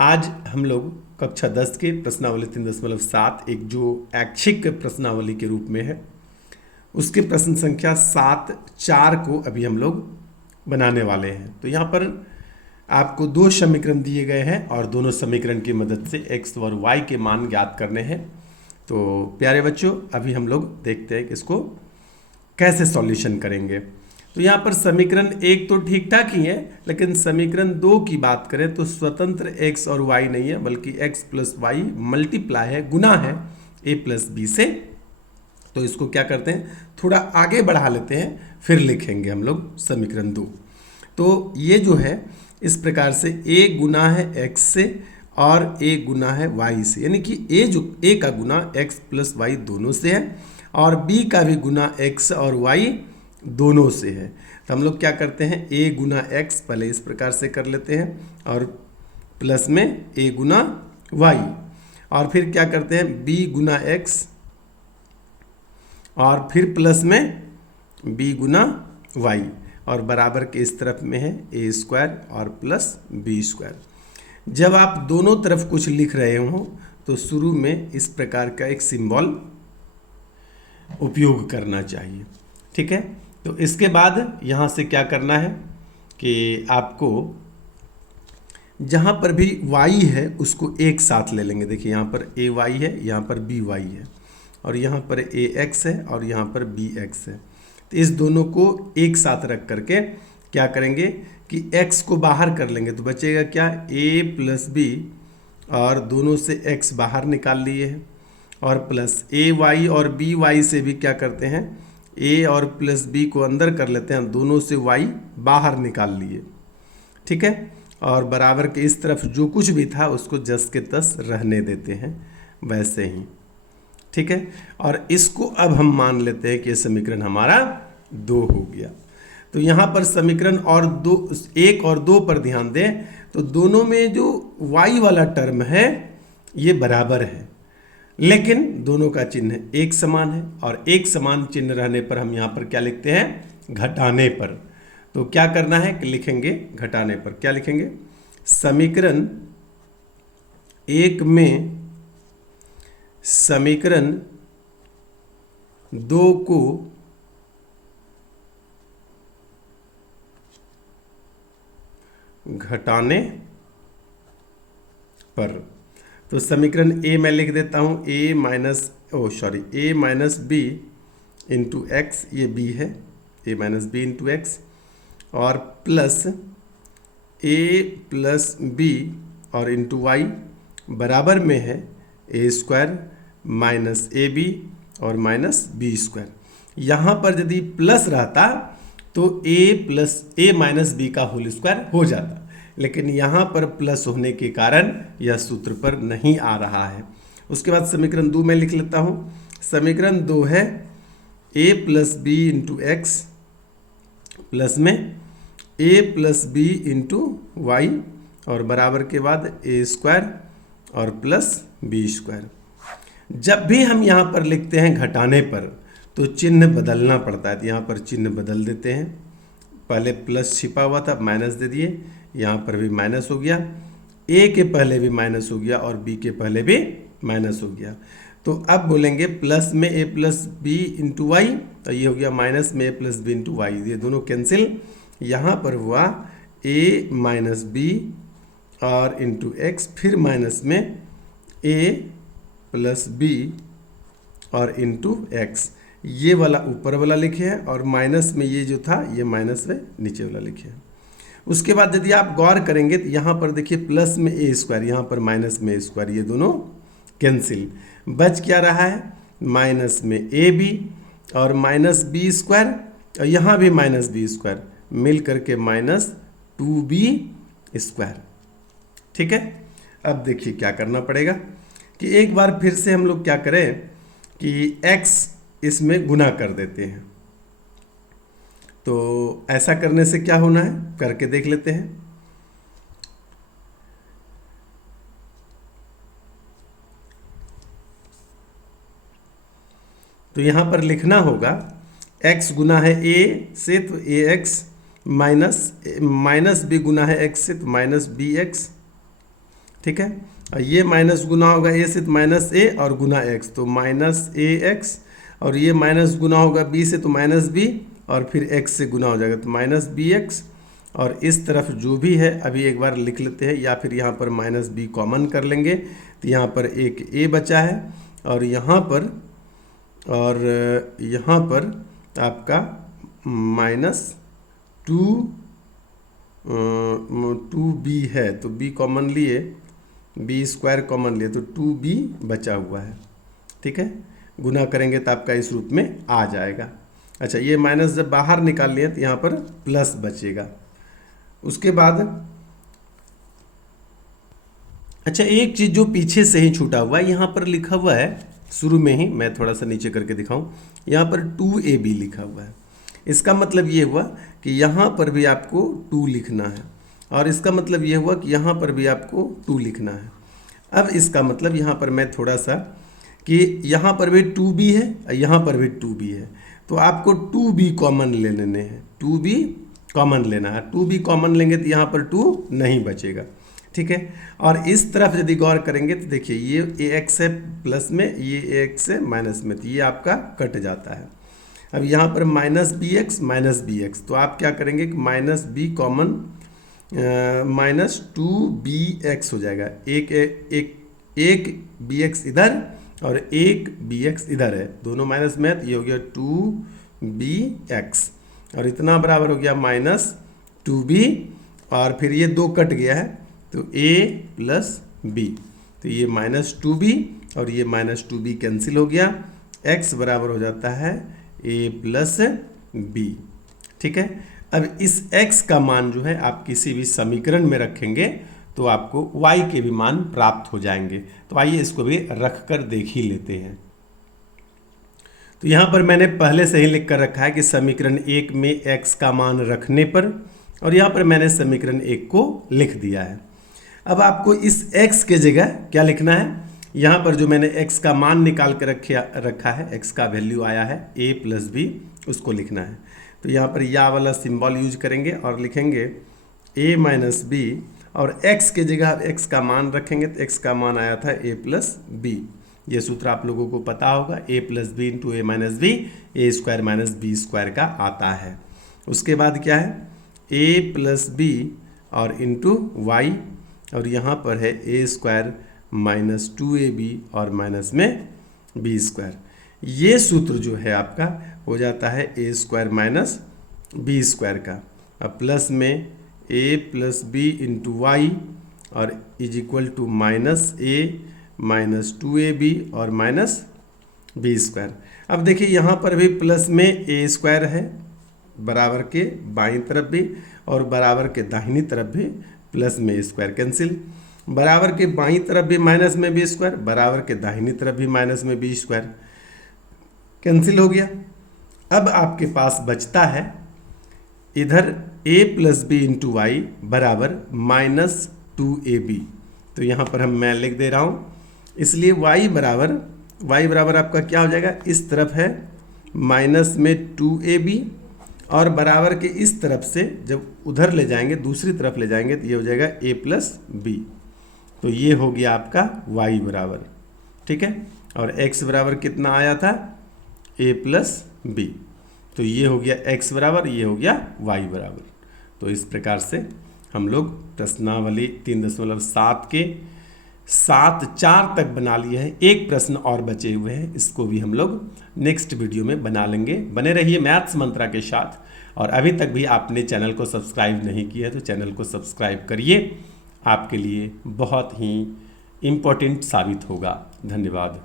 आज हम लोग कक्षा 10 के प्रश्नावली 3.7 एक जो ऐच्छिक प्रश्नावली के रूप में है उसके प्रश्न संख्या 7-4 को अभी हम लोग बनाने वाले हैं। तो यहाँ पर आपको दो समीकरण दिए गए हैं और दोनों समीकरण की मदद से x और y के मान ज्ञात करने हैं। तो प्यारे बच्चों, अभी हम लोग देखते हैं कि इसको कैसे सॉल्यूशन करेंगे। तो यहाँ पर समीकरण 1 तो ठीक ठाक ही है, लेकिन समीकरण 2 की बात करें तो स्वतंत्र x और y नहीं है, बल्कि x प्लस वाई मल्टीप्लाई है, गुना है a प्लस बी से। तो इसको क्या करते हैं, थोड़ा आगे बढ़ा लेते हैं, फिर लिखेंगे हम लोग समीकरण 2। तो ये जो है इस प्रकार से a गुना है x से और a गुना है y से, यानी कि a का गुना x प्लस वाई दोनों से है और b का भी गुना x और y दोनों से है। तो हम लोग क्या करते हैं, a गुना x पहले इस प्रकार से कर लेते हैं और प्लस में a गुना y, और फिर क्या करते हैं b गुना x और फिर प्लस में b गुना y और बराबर के इस तरफ में है a स्क्वायर और प्लस b स्क्वायर। जब आप दोनों तरफ कुछ लिख रहे हो तो शुरू में इस प्रकार का एक सिंबल उपयोग करना चाहिए, ठीक है। तो इसके बाद यहाँ से क्या करना है कि आपको जहाँ पर भी y है उसको एक साथ ले लेंगे। देखिए यहाँ पर a y है, यहाँ पर b y है और यहाँ पर a x है और यहाँ पर b x है। तो इस दोनों को एक साथ रख करके क्या करेंगे कि x को बाहर कर लेंगे तो बचेगा क्या, a प्लस b और दोनों से x बाहर निकाल लिए हैं और प्लस a y और b y से भी क्या करते हैं, a और प्लस b को अंदर कर लेते हैं, दोनों से y बाहर निकाल लिए, ठीक है। और बराबर के इस तरफ जो कुछ भी था उसको जस के तस रहने देते हैं वैसे ही, ठीक है। और इसको अब हम मान लेते हैं कि ये समीकरण हमारा 2 हो गया। तो यहाँ पर समीकरण और 1 और 2 पर ध्यान दें तो दोनों में जो y वाला टर्म है ये बराबर है, लेकिन दोनों का चिन्ह एक समान है और एक समान चिन्ह रहने पर हम यहाँ पर क्या लिखते हैं, घटाने पर। तो क्या करना है कि लिखेंगे घटाने पर, क्या लिखेंगे, समीकरण 1 में समीकरण 2 को घटाने पर। तो समीकरण a मैं लिख देता हूँ a minus b into x, ये b है, a minus b into x और प्लस a प्लस बी और इंटू वाई बराबर में है a square minus a b और माइनस बी स्क्वायर। यहाँ पर यदि प्लस रहता तो a माइनस बी का होल स्क्वायर हो जाता, लेकिन यहाँ पर प्लस होने के कारण यह सूत्र पर नहीं आ रहा है। उसके बाद समीकरण 2 में लिख लेता हूँ, समीकरण 2 है a plus B into x plus में a plus B into Y और बराबर के बाद a स्क्वायर और प्लस बी स्क्वायर। जब भी हम यहाँ पर लिखते हैं घटाने पर तो चिन्ह बदलना पड़ता है, तो यहाँ पर चिन्ह बदल देते हैं। पहले प्लस छिपा हुआ था, माइनस दे दिए, यहाँ पर भी माइनस हो गया, a के पहले भी माइनस हो गया और b के पहले भी माइनस हो गया। तो अब बोलेंगे प्लस में a plus B into y, तो ये हो गया माइनस में a plus B into y, ये दोनों कैंसिल। यहाँ पर हुआ a माइनस बी और इंटू एक्स, फिर माइनस में a प्लस बी और इंटू एक्स, ये वाला ऊपर वाला लिखे हैं और माइनस में ये जो था ये माइनस में नीचे वाला लिखे हैं। उसके बाद यदि आप गौर करेंगे तो यहाँ पर देखिए प्लस में a स्क्वायर, यहाँ पर माइनस में a स्क्वायर, ये दोनों कैंसिल। बच क्या रहा है, माइनस में ए बी और माइनस बी स्क्वायर और यहाँ भी माइनस बी स्क्वायर मिल करके माइनस 2b स्क्वायर, ठीक है। अब देखिए क्या करना पड़ेगा कि एक बार फिर से हम लोग क्या करें कि x इसमें गुना कर देते हैं। तो ऐसा करने से क्या होना है करके देख लेते हैं। तो यहाँ पर लिखना होगा x गुना है a से तो ax माइनस b गुना है x से तो माइनस bx ठीक है। और ये माइनस गुना होगा ए से तो माइनस ए और गुना एक्स तो माइनस ए एक्स, और ये माइनस गुना होगा बी से तो माइनस बी, और फिर एक्स से गुना हो जाएगा तो माइनस बी एक्स। और इस तरफ जो भी है अभी एक बार लिख लेते हैं, या फिर यहाँ पर माइनस बी कॉमन कर लेंगे तो यहाँ पर एक ए बचा है, और यहाँ पर आपका माइनस टू बी है, तो बी कॉमन लिए, बी स्क्वायर कॉमन लिए तो 2b बचा हुआ है, ठीक है। गुना करेंगे तो आपका इस रूप में आ जाएगा। अच्छा, ये माइनस जब बाहर निकाल लिए तो यहाँ पर प्लस बचेगा। उसके बाद अच्छा, एक चीज़ जो पीछे से ही छूटा हुआ है, यहाँ पर लिखा हुआ है शुरू में ही, मैं थोड़ा सा नीचे करके दिखाऊं, यहाँ पर 2ab लिखा हुआ है। इसका मतलब ये हुआ कि यहाँ पर भी आपको 2 लिखना है, और इसका मतलब ये हुआ कि यहाँ पर भी आपको 2 लिखना है। अब इसका मतलब यहाँ पर मैं थोड़ा सा कि यहाँ पर भी 2b है और यहाँ पर भी 2b है, तो आपको 2b कॉमन ले लेने हैं, 2b कॉमन लेना है। 2b कॉमन लेंगे तो यहाँ पर 2 नहीं बचेगा, ठीक है। और इस तरफ यदि गौर करेंगे तो देखिए ये ax है प्लस में, ये ax है माइनस में, तो ये आपका कट जाता है। अब यहाँ पर माइनस बी एक्स, तो आप क्या करेंगे कि minus B common, minus 2bx हो जाएगा। एक बी एक्स इधर और एक बी एक्स इधर है, दोनों माइनस में, तो ये हो गया 2bx, और इतना बराबर हो गया माइनस 2b, और फिर ये 2 कट गया है तो a प्लस b, तो ये माइनस 2b और ये माइनस 2b कैंसिल हो गया, x बराबर हो जाता है a प्लस b, ठीक है। अब इस x का मान जो है आप किसी भी समीकरण में रखेंगे तो आपको y के भी मान प्राप्त हो जाएंगे। तो आइए इसको भी रख कर देख ही लेते हैं। तो यहाँ पर मैंने पहले से ही लिख कर रखा है कि समीकरण 1 में x का मान रखने पर, और यहाँ पर मैंने समीकरण 1 को लिख दिया है। अब आपको इस x के जगह क्या लिखना है, यहाँ पर जो मैंने x का मान निकाल के रखा है, x का वैल्यू आया है a प्लस बी, उसको लिखना है। तो यहाँ पर या वाला सिंबल यूज करेंगे और लिखेंगे a माइनस बी, और x के जगह x का मान रखेंगे तो x का मान आया था a प्लस बी। ये सूत्र आप लोगों को पता होगा, a plus B into a minus b, a square minus B square का आता है। उसके बाद क्या है, a प्लस बी और इंटू वाई, और यहाँ पर है ए स्क्वायर माइनस 2ab और माइनस में बी स्क्वायर। ये सूत्र जो है आपका हो जाता है A square minus B square का, अब प्लस में a plus B into Y और is equal to minus a minus 2ab और माइनस बी स्क्वायर। अब देखिए यहाँ पर भी प्लस में a स्क्वायर है बराबर के बाईं तरफ भी, और बराबर के दाहिनी तरफ भी प्लस में a स्क्वायर कैंसिल, बराबर के बाईं तरफ भी माइनस में बी स्क्वायर, बराबर के दाहिनी तरफ भी माइनस में बी स्क्वायर कैंसिल हो गया। अब आपके पास बचता है इधर a plus B into y बराबर माइनस 2ab, तो यहाँ पर मैं लिख दे रहा हूँ, इसलिए y बराबर आपका क्या हो जाएगा, इस तरफ है माइनस में 2ab, और बराबर के इस तरफ से जब उधर ले जाएंगे, दूसरी तरफ ले जाएंगे तो ये हो जाएगा a प्लस बी, तो ये हो गया आपका y बराबर, ठीक है। और x बराबर कितना आया था, a प्लस बी, तो ये हो गया x बराबर, ये हो गया y बराबर। तो इस प्रकार से हम लोग प्रश्नावली 3.7 के 7-4 तक बना लिए हैं। एक प्रश्न और बचे हुए हैं, इसको भी हम लोग नेक्स्ट वीडियो में बना लेंगे। बने रहिए मैथ्स मंत्रा के साथ, और अभी तक भी आपने चैनल को सब्सक्राइब नहीं किया है तो चैनल को सब्सक्राइब करिए, आपके लिए बहुत ही इम्पोर्टेंट साबित होगा। धन्यवाद।